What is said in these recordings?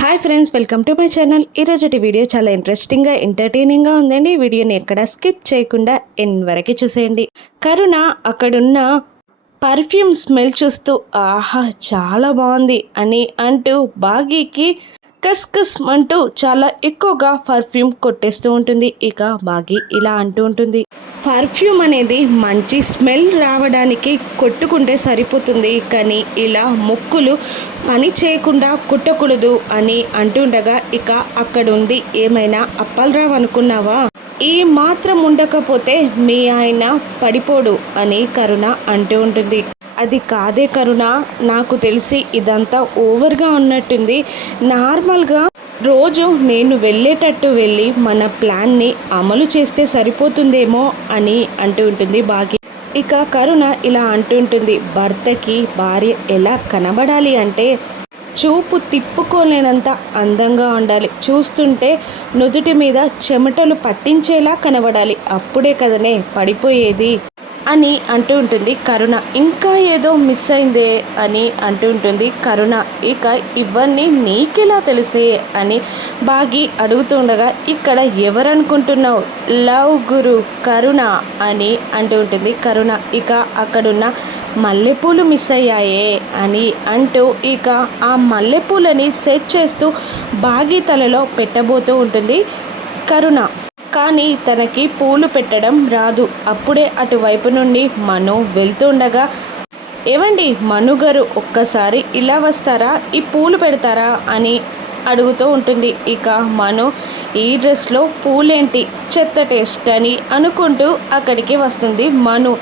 Hi friends, welcome to my channel. ఈరోజుటి video చాలా ఇంట్రెస్టింగ్గా ఎంటర్టైనింగ్గా ఉందండి. వీడియోని ఎక్కడ స్కిప్ చేయకుండా ఎండ్ వరకు చూసేయండి. కరుణ అక్కడున్న పర్ఫ్యూమ్ స్మెల్ చూస్తూ ఆహా చాలా బాగుంది అని అంటూ బాగీకి కస్ కస్ అంటూ చాలా ఎక్కువగా పర్ఫ్యూమ్ కొట్టేస్తూ ఉంటుంది. ఇక బాగీ ఇలా అంటూ ఉంటుంది, పర్ఫ్యూమ్ అనేది మంచి స్మెల్ రావడానికి కొట్టుకుంటే సరిపోతుంది, కానీ ఇలా ముక్కులు పని చేయకుండా కొట్టకూడదు అని అంటుండగా ఇక అక్కడుంది, ఏమైనా అప్పలరావు అనుకున్నావా, ఈ మాత్రం ఉండకపోతే మీ ఆయన పడిపోడు అని కరుణ అంటూ ఉంటుంది. అది కాదే కరుణ, నాకు తెలిసి ఇదంతా ఓవర్గా ఉన్నట్టుంది. నార్మల్గా రోజు నేను వెళ్ళేటట్టు వెళ్ళి మన ప్లాన్ని అమలు చేస్తే సరిపోతుందేమో అని అంటూ ఉంటుంది బాగి. ఇక కరుణ ఇలా అంటుంటుంది, భర్తకి భార్య ఎలా కనబడాలి అంటే చూపు తిప్పుకోలేనంత అందంగా ఉండాలి, చూస్తుంటే నుదుటి మీద చెమటలు పట్టించేలా కనబడాలి, అప్పుడే కదనే పడిపోయేది అని అంటూ ఉంటుంది కరుణ. ఇంకా ఏదో మిస్ అయిందే అని అంటూ ఉంటుంది కరుణ. ఇక ఇవన్నీ నీకెలా తెలిసే అని బాగి అడుగుతుండగా, ఇక్కడ ఎవరనుకుంటున్నావు, లవ్ గురు కరుణ అని అంటూ ఉంటుంది కరుణ. ఇక అక్కడున్న మల్లెపూలు మిస్ అయ్యాయే అని అంటూ ఇక ఆ మల్లెపూలని సెట్ చేస్తూ బాగి తలలో పెట్టబోతూ ఉంటుంది కరుణ. కానీ తనకి పూలు పెట్టడం రాదు. అప్పుడే అటువైపు నుండి మను వెళ్తుండగా, ఏమండి మనుగారు, ఒక్కసారి ఇలా వస్తారా, ఈ పూలు పెడతారా అని అడుగుతూ ఉంటుంది. ఇక మను ఈ డ్రెస్లో పూలేంటి, చెత్త టేస్ట్ అని అనుకుంటూ అక్కడికి వస్తుంది మను.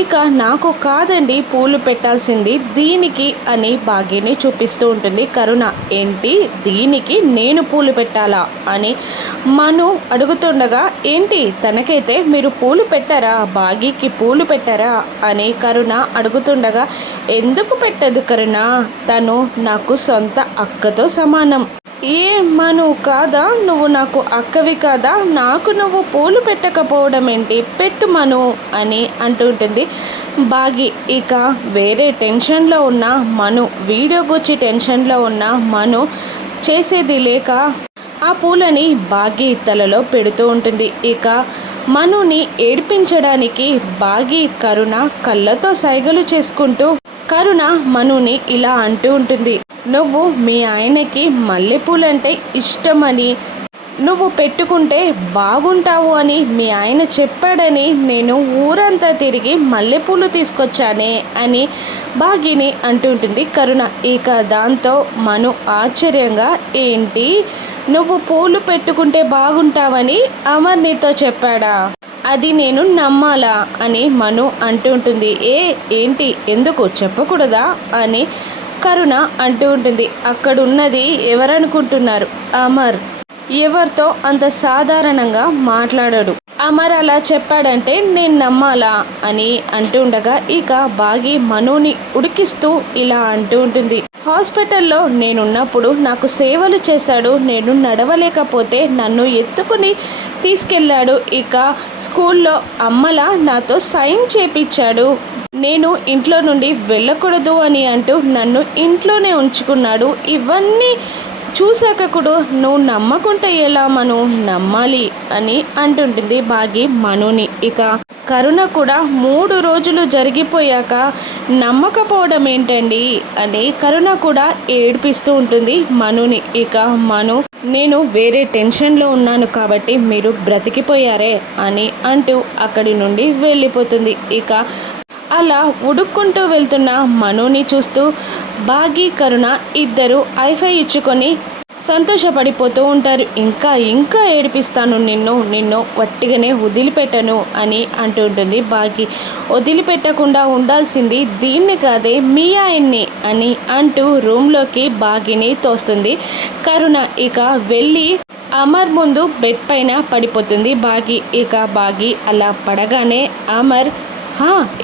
ఇక నాకు కాదండి పూలు పెట్టాల్సింది దీనికి అని బాగీని చూపిస్తూ ఉంటుంది కరుణ. ఏంటి దీనికి నేను పూలు పెట్టాలా అని మను అడుగుతుండగా, ఏంటి తనకైతే మీరు పూలు పెట్టారా, బాగీకి పూలు పెట్టారా అని కరుణ అడుగుతుండగా, ఎందుకు పెట్టదు కరుణ, తను నాకు సొంత అక్కతో సమానం. ఏ మను కాదా, నువ్వు నాకు అక్కవి కాదా, నాకు నువ్వు పూలు పెట్టకపోవడం ఏంటి, పెట్టు మను అని అంటుంటుంది బాగి. ఇక వేరే టెన్షన్లో ఉన్న మను, వీడియో గురించి టెన్షన్లో ఉన్న మను చేసేది లేక ఆ పూలని బాగి తలలో పెడుతూ ఉంటుంది. ఇక మనుని ఏడిపించడానికి బాగి కరుణ కళ్ళతో సైగలు చేసుకుంటూ కరుణ మనుని ఇలా అంటూ ఉంటుంది, నువ్వు మీ ఆయనకి మల్లెపూలంటే ఇష్టమని, నువ్వు పెట్టుకుంటే బాగుంటావు అని మీ ఆయన చెప్పాడని నేను ఊరంతా తిరిగి మల్లెపూలు తీసుకొచ్చానే అని బాగిని అంటుంటుంది కరుణ. ఇక దాంతో మను ఆశ్చర్యంగా, ఏంటి నువ్వు పూలు పెట్టుకుంటే బాగుంటావని అమర్ నీతో చెప్పాడా, అది నేను నమ్మాలా అని మను అంటుంటుంది. ఏంటి ఎందుకు చెప్పకూడదా అని కరుణ అంటూ ఉంటుంది. అక్కడున్నది ఎవరనుకుంటున్నారు, అమర్. ఎవరితో అంత సాధారణంగా మాట్లాడాడు, అమర్ అలా చెప్పాడంటే నేను నమ్మాలా అని అంటూ ఉండగా ఇక బాగి మనుని ఉడికిస్తూ ఇలా అంటూ ఉంటుంది, హాస్పిటల్లో నేనున్నప్పుడు నాకు సేవలు చేశాడు, నేను నడవలేకపోతే నన్ను ఎత్తుకుని తీసుకెళ్ళాడు, ఇక స్కూల్లో అమ్మలా నాతో సైన్ చేపించాడు, నేను ఇంట్లో నుండి వెళ్ళకూడదు అని అంటూ నన్ను ఇంట్లోనే ఉంచుకున్నాడు, ఇవన్నీ చూశాక కూడా నువ్వు నమ్మకుంటే ఎలా, మను నమ్మాలి అని అంటుంటుంది బాగి మనుని. ఇక కరుణ కూడా 3 రోజులు జరిగిపోయాక నమ్మకపోవడం ఏంటండి అని కరుణ కూడా ఏడిపిస్తూ ఉంటుంది మనుని. ఇక మను, నేను వేరే టెన్షన్లో ఉన్నాను కాబట్టి మీరు బ్రతికిపోయారే అని అంటూ అక్కడి నుండి వెళ్ళిపోతుంది. ఇక అలా ఉడుక్కుంటూ వెళ్తున్న మనుని చూస్తూ బాగి కరుణ ఇద్దరు ఐఫై ఇచ్చుకొని సంతోషపడిపోతూ ఉంటారు. ఇంకా ఏడిపిస్తాను నిన్ను వట్టిగానే వదిలిపెట్టను అని అంటూ ఉంటుంది బాగి. వదిలిపెట్టకుండా ఉండాల్సింది దీన్ని కాదే మీ ఆయన్ని అని అంటూ రూమ్లోకి బాగిని తోస్తుంది కరుణ. ఇక వెళ్ళి అమర్ ముందు బెడ్ పైన పడిపోతుంది బాగి. ఇక బాగి అలా పడగానే అమర్,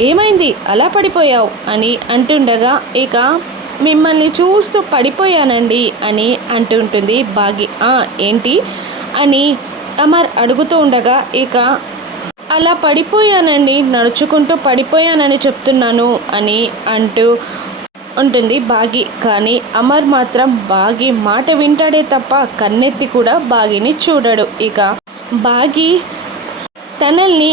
ఏమైంది అలా పడిపోయావు అని అంటుండగా, ఇక మిమ్మల్ని చూస్తూ పడిపోయానండి అని అంటుంటుంది బాగి. ఏంటి అని అమర్ అడుగుతూ ఉండగా, ఇక అలా పడిపోయానండి, నడుచుకుంటూ పడిపోయానని చెప్తున్నాను అని అంటూ ఉంటుంది బాగి. కానీ అమర్ మాత్రం బాగి మాట వింటాడే తప్ప కన్నెత్తి కూడా బాగిని చూడడు. ఇక బాగి తనల్ని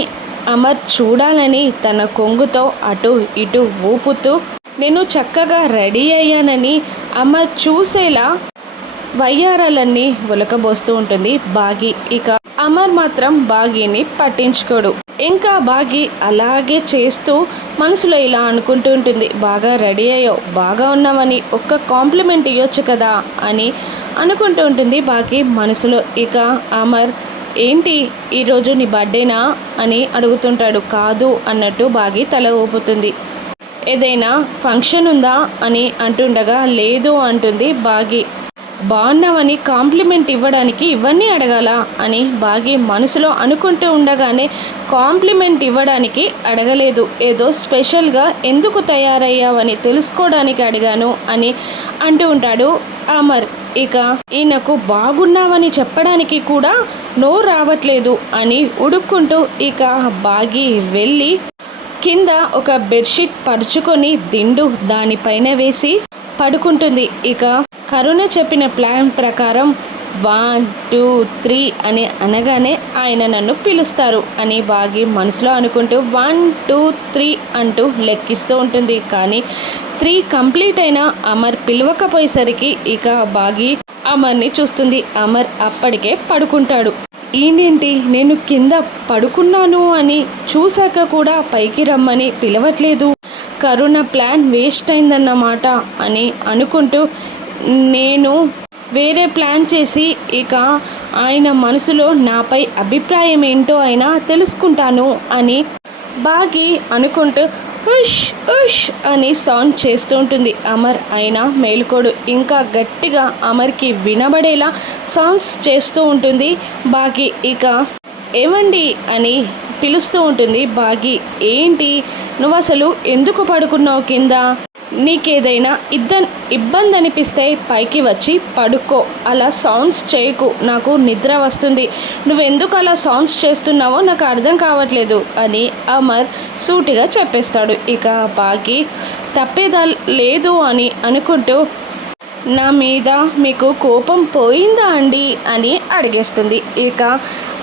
అమర్ చూడాలని తన కొంగుతో అటు ఇటు ఊపుతూ నేను చక్కగా రెడీ అయ్యానని అమర్ చూసేలా వయ్యారాలన్నీ ఒలకబోస్తూ ఉంటుంది బాగి. ఇక అమర్ మాత్రం బాగిని పట్టించుకోడు. ఇంకా బాగి అలాగే చేస్తూ మనసులో ఇలా అనుకుంటూ ఉంటుంది, బాగా రెడీ అయ్యావు, బాగా ఉన్నావని ఒక్క కాంప్లిమెంట్ ఇవ్వచ్చు కదా అని అనుకుంటూ ఉంటుంది బాగి మనసులో. ఇక అమర్ ఏంటి ఈరోజు నీ బర్త్డేనా అని అడుగుతుంటాడు. కాదు అన్నట్టు బాగి తల ఊపుతుంది. ఏదైనా ఫంక్షన్ ఉందా అని అంటుండగా లేదు అంటుంది బాగి. బాగున్నావని కాంప్లిమెంట్ ఇవ్వడానికి ఇవన్నీ అడగాల అని బాగి మనసులో అనుకుంటూ ఉండగానే కాంప్లిమెంట్ ఇవ్వడానికి అడగలేదు, ఏదో స్పెషల్గా ఎందుకు తయారయ్యావని తెలుసుకోవడానికి అడిగాను అని అంటూ ఉంటాడు అమర్. ఇక ఈయనకు బాగున్నావని చెప్పడానికి కూడా నోరు రావట్లేదు అని ఉడుక్కుంటూ ఇక బాగి వెళ్ళి కింద ఒక బెడ్షీట్ పరుచుకొని దిండు దానిపైన వేసి పడుకుంటుంది. ఇక కరుణ చెప్పిన ప్లాన్ ప్రకారం 1 2 3 అని అనగానే ఆయన నన్ను పిలుస్తారు అని బాగి మనసులో అనుకుంటూ 1 2 3 అంటూ లెక్కిస్తూ ఉంటుంది. కానీ 3 కంప్లీట్ అయిన అమర్ పిలవకపోయేసరికి ఇక బాగి అమర్ని చూస్తుంది. అమర్ అప్పటికే పడుకుంటాడు. ఈయనేంటి నేను కింద పడుకున్నాను అని చూశాక కూడా పైకి రమ్మని పిలవట్లేదు, కరుణ ప్లాన్ వేస్ట్ అయిందన్నమాట అని అనుకుంటూ నేను వేరే ప్లాన్ చేసి ఇక ఆయన మనసులో నాపై అభిప్రాయం ఏంటో అయినా తెలుసుకుంటాను అని బాగి అనుకుంటూ ఉష్ ఉష్ అని సౌండ్ చేస్తూ ఉంటుంది. అమర్ అయినా మేలుకోడు. ఇంకా గట్టిగా అమర్కి వినబడేలా సౌండ్స్ చేస్తూ ఉంటుంది బాగి. ఇక ఏమండి అని పిలుస్తూ ఉంటుంది బాగి. ఏంటి నువ్వు అసలు ఎందుకు పడుకున్నావు కింద? నీకేదైనా ఇబ్బంది అనిపిస్తే పైకి వచ్చి పడుకో, అలా సౌండ్స్ చేయకు, నాకు నిద్ర వస్తుంది. నువ్వెందుకు అలా సౌండ్స్ చేస్తున్నావో నాకు అర్థం కావట్లేదు అని అమర్ సూటిగా చెప్పేస్తాడు. ఇక బాగి తప్పేదా లేదు అని అనుకుంటూ నా మీద మీకు కోపం పోయిందా అండి అని అడిగేస్తుంది. ఇక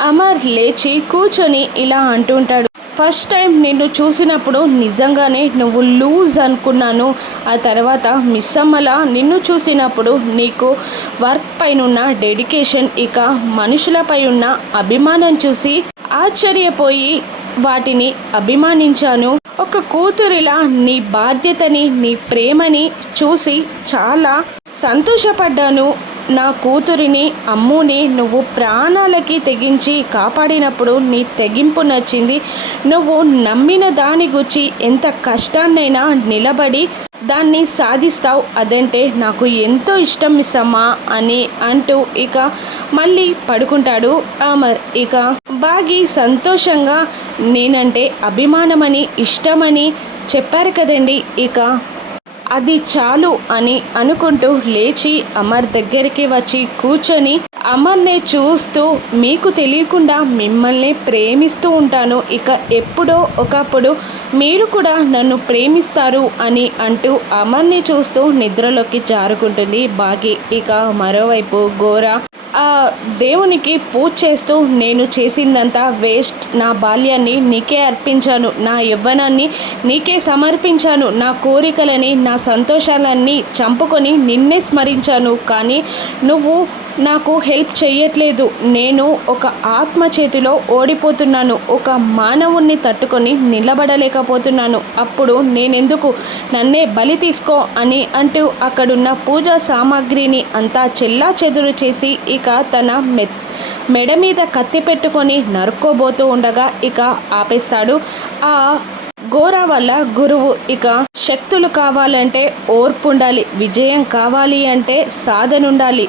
అమర్ లేచి కూర్చొని ఇలా అంటుంటాడు, ఫస్ట్ టైం నిన్ను చూసినప్పుడు నిజంగానే నువ్వు లూజ్ అనుకున్నాను. ఆ తర్వాత మిస్ అమ్మలా నిన్ను చూసినప్పుడు నీకు వర్క్ పైన ఉన్న డెడికేషన్, ఇక మనుషులపై ఉన్న అభిమానం చూసి ఆశ్చర్యపోయి వాటిని అభిమానించాను. ఒక కూతురిలా నీ బాధ్యతని నీ ప్రేమని చూసి చాలా సంతోషపడ్డాను. నా కూతురిని అమ్ముని నువ్వు ప్రాణాలకి తెగించి కాపాడినప్పుడు నీ తెగింపు నచ్చింది. నువ్వు నమ్మిన దాని గురించి ఎంత కష్టాన్నైనా నిలబడి దాన్ని సాధిస్తావు, అదంటే నాకు ఎంతో ఇష్టం మిస్ అమ్మా అని అంటూ ఇక మళ్ళీ పడుకుంటాడు అమర్. ఇక బాగి సంతోషంగా నేనంటే అభిమానమని ఇష్టమని చెప్పారు కదండి, ఇక అది చాలు అని అనుకుంటూ లేచి అమర్ దగ్గరికి వచ్చి కూర్చొని అమర్నే చూస్తూ మీకు తెలియకుండా మిమ్మల్ని ప్రేమిస్తూ ఉంటాను, ఇక ఎప్పుడో ఒకప్పుడు మీరు కూడా నన్ను ప్రేమిస్తారు అని అంటూ అమర్ని చూస్తూ నిద్రలోకి జారుకుంటుంది బాగి. ఇక మరోవైపు గోరా ఆ దేవునికి పూజ చేస్తూ నేను చేసిందంతా వేస్ట్, నా బాల్యాన్ని నీకే అర్పించాను, నా యవ్వనాన్ని నీకే సమర్పించాను, నా కోరికలని నా సంతోషాలన్నీ చంపుకొని నిన్నే స్మరించాను, కానీ నువ్వు నాకు హెల్ప్ చేయట్లేదు. నేను ఒక ఆత్మ చేతిలో ఓడిపోతున్నాను, ఒక మానవుణ్ణి తట్టుకొని నిలబడలేకపోతున్నాను. అప్పుడు నేనెందుకు, నన్నే బలి తీసుకో అని అంటూ అక్కడున్న పూజా సామాగ్రిని అంతా చెల్లా చెదురు చేసి ఇక తన మెడ మీద కత్తి పెట్టుకొని నరుక్కోబోతూ ఉండగా ఇక ఆపేస్తాడు ఆ గోరా వల్ల గురువు. ఇక శక్తులు కావాలంటే ఓర్పు ఉండాలి, విజయం కావాలి అంటే సాధన ఉండాలి,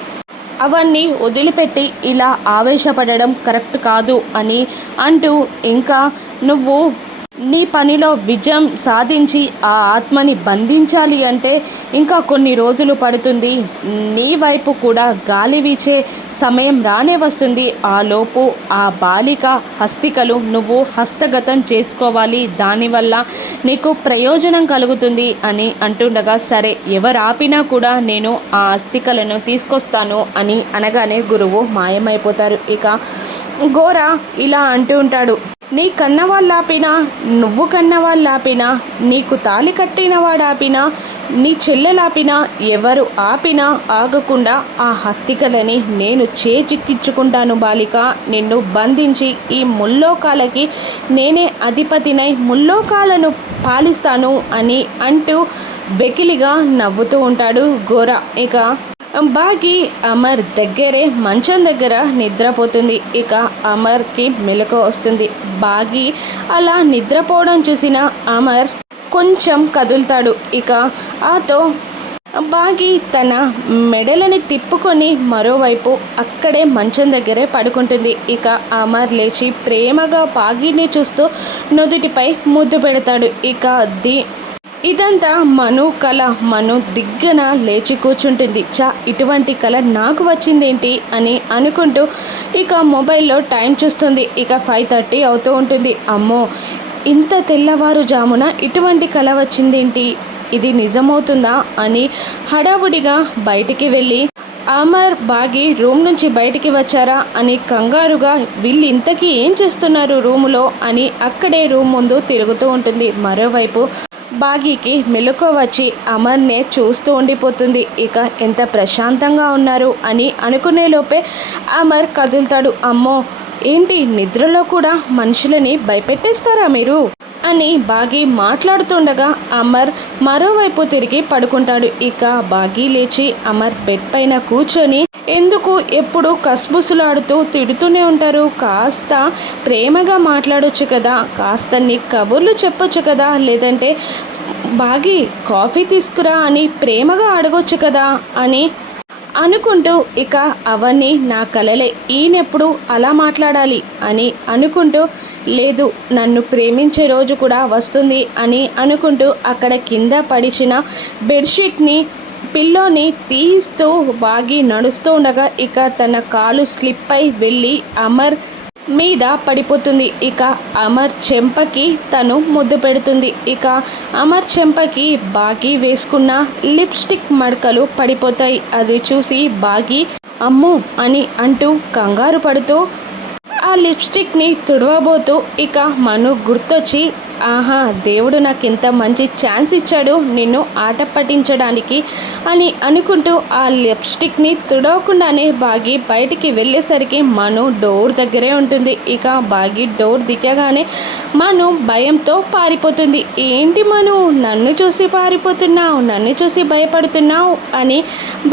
అవన్నీ వదిలిపెట్టి ఇలా ఆవేశపడడం కరెక్ట్ కాదు అని అంటూ ఇంకా నువ్వు నీ పనిలో విజయం సాధించి ఆ ఆత్మని బంధించాలి అంటే ఇంకా కొన్ని రోజులు పడుతుంది. నీ వైపు కూడా గాలి వీచే సమయం రానే వస్తుంది. ఆలోపు ఆ బాలిక హస్తికలు నువ్వు హస్తగతం చేసుకోవాలి. దానివల్ల నీకు ప్రయోజనం కలుగుతుంది అని అంటుండగా, సరే ఎవరు ఆపినా కూడా నేను ఆ అస్థికలను తీసుకొస్తాను అని అనగానే గురువు మాయమైపోతారు. ఇక గోర ఇలా అంటూ ఉంటాడు, నీ కన్నవాళ్ళాపినా, నువ్వు కన్నవాళ్ళాపినా, నీకు తాళి కట్టినవాడాపినా, నీ చెల్లెలాపినా, ఎవరు ఆపినా ఆగకుండా ఆ హస్తికలని నేను చేజిక్కించుకుంటాను బాలిక. నిన్ను బంధించి ఈ ముల్లోకాలకి నేనే అధిపతినై ముల్లోకాలను పాలిస్తాను అని అంటూ వెకిలిగా నవ్వుతూ ఉంటాడు గోర. ఇక బాగి అమర్ దగ్గరే మంచం దగ్గర నిద్రపోతుంది. ఇక అమర్కి మెలకు వస్తుంది. బాగి అలా నిద్రపోవడం చూసిన అమర్ కొంచెం కదులుతాడు. ఇక ఆతో బాగి తన మెడలని తిప్పుకొని మరోవైపు అక్కడే మంచం దగ్గరే పడుకుంటుంది. ఇక అమర్ లేచి ప్రేమగా బాగిని చూస్తూ నుదుటిపై ముద్దు పెడతాడు. ఇక ఇదంతా మను కళ. మను దిగ్గన లేచి కూర్చుంటుంది. ఇటువంటి కళ నాకు వచ్చిందేంటి అని అనుకుంటూ ఇక మొబైల్లో టైం చూస్తుంది. ఇక 5:30 అవుతూ ఉంటుంది. అమ్మో, ఇంత తెల్లవారుజామున ఇటువంటి కళ వచ్చిందేంటి, ఇది నిజమవుతుందా అని హడావుడిగా బయటికి వెళ్ళి అమర్ బాగి రూమ్ నుంచి బయటికి వచ్చారా అని కంగారుగా వీళ్ళు ఇంతకీ ఏం చేస్తున్నారు రూములో అని అక్కడే రూమ్ ముందు తిరుగుతూ ఉంటుంది. మరోవైపు బాగీకి మెలకువ వచ్చి అమర్నే చూస్తూ ఉండిపోతుంది. ఇక ఎంత ప్రశాంతంగా ఉన్నారు అని అనుకునే లోపే అమర్ కదులుతాడు. అమ్మో, ఏంటి నిద్రలో కూడా మనుషులని భయపెట్టేస్తారా మీరు అని బాగి మాట్లాడుతుండగా అమర్ మరోవైపు తిరిగి పడుకుంటాడు. ఇక బాగి లేచి అమర్ బెడ్ పైన కూర్చొని, ఎందుకు ఎప్పుడు కస్బుసులాడుతూ తిడుతూనే ఉంటారు, కాస్త ప్రేమగా మాట్లాడొచ్చు కదా, కాస్త నీ కబుర్లు చెప్పొచ్చు కదా, లేదంటే బాగి కాఫీ తీసుకురా అని ప్రేమగా అడగొచ్చు కదా అని అనుకుంటూ, ఇక అవన్నీ నా కలలే, ఈయనెప్పుడు అలా మాట్లాడాలి అని అనుకుంటూ, లేదు నన్ను ప్రేమించే రోజు కూడా వస్తుంది అని అనుకుంటూ అక్కడ కింద పడిచిన బెడ్షీట్ని పిల్లోని తీస్తూ బాగి నడుస్తూ ఉండగా ఇక తన కాలు స్లిప్ అయి వెళ్ళి అమర్ మీద పడిపోతుంది. ఇక అమర్ చెంపకి తను ముద్దు పెడుతుంది. ఇక అమర్ చెంపకి బాగి వేసుకున్న లిప్స్టిక్ మడకలు పడిపోతాయి. అది చూసి బాగి అమ్ము అని అంటూ కంగారు పడుతూ ఆ లిప్స్టిక్ని తుడవబోతూ ఇక మను గుర్తొచ్చి, ఆహా, దేవుడు నాకు ఇంత మంచి ఛాన్స్ ఇచ్చాడు నిన్ను ఆట పట్టించడానికి అని అనుకుంటూ ఆ లిప్స్టిక్ని తుడవకుండానే బాగి బయటికి వెళ్ళేసరికి మను డోర్ దగ్గరే ఉంటుంది. ఇక బాగి డోర్ దిగగానే మను భయంతో పారిపోతుంది. ఏంటి మను, నన్ను చూసి పారిపోతున్నావు, నన్ను చూసి భయపడుతున్నావు అని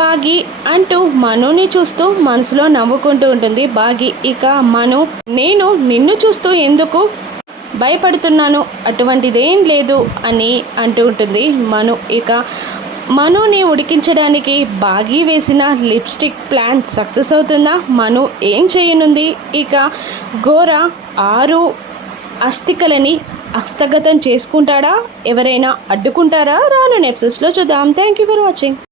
బాగి అంటూ మనుని చూస్తూ మనసులో నవ్వుకుంటూ ఉంటుంది బాగి. ఇక మను, నేను నిన్ను చూస్తూ ఎందుకు భయపడుతున్నాను, అటువంటిదేం లేదు అని అంటూ ఉంటుంది మను. ఇక మనుని ఉడికించడానికి బాగి వేసిన లిప్స్టిక్ ప్లాన్ సక్సెస్ అవుతుందా, మను ఏం చేయనుంది, ఇక గోర 6 అస్థికలని హస్తగతం చేసుకుంటాడా, ఎవరైనా అడ్డుకుంటారా, రాను ఎపిసోడ్స్లో చూద్దాం. Thank you for watching.